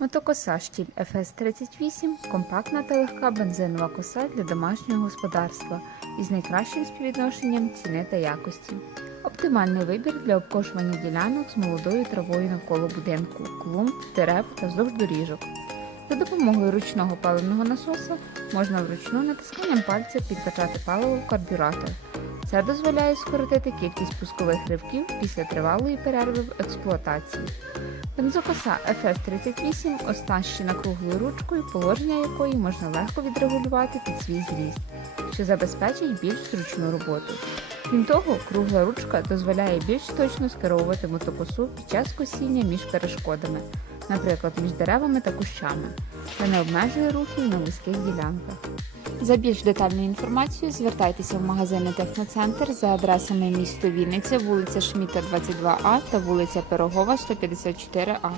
Мотокоса штіль FS38 компактна та легка бензинова коса для домашнього господарства із найкращим співвідношенням ціни та якості. Оптимальний вибір для обкошування ділянок з молодою травою навколо будинку, клумб, дерев та вздовж доріжок. За допомогою ручного паливного насоса можна вручну натисканням пальця підкачати паливо в карбюратор. Це дозволяє скоротити кількість пускових ривків після тривалої перерви в експлуатації. Бензокоса FS38 оснащена круглою ручкою, положення якої можна легко відрегулювати під свій зріст, що забезпечить більш зручну роботу. Крім того, кругла ручка дозволяє більш точно скеровувати мотокосу під час косіння між перешкодами, наприклад, між деревами та кущами, та не обмежує рухів на вузьких ділянках. За більш детальною інформацією звертайтеся в магазини Техноцентр за адресами місто Вінниця, вулиця Шміта, 22А та вулиця Пирогова, 154А.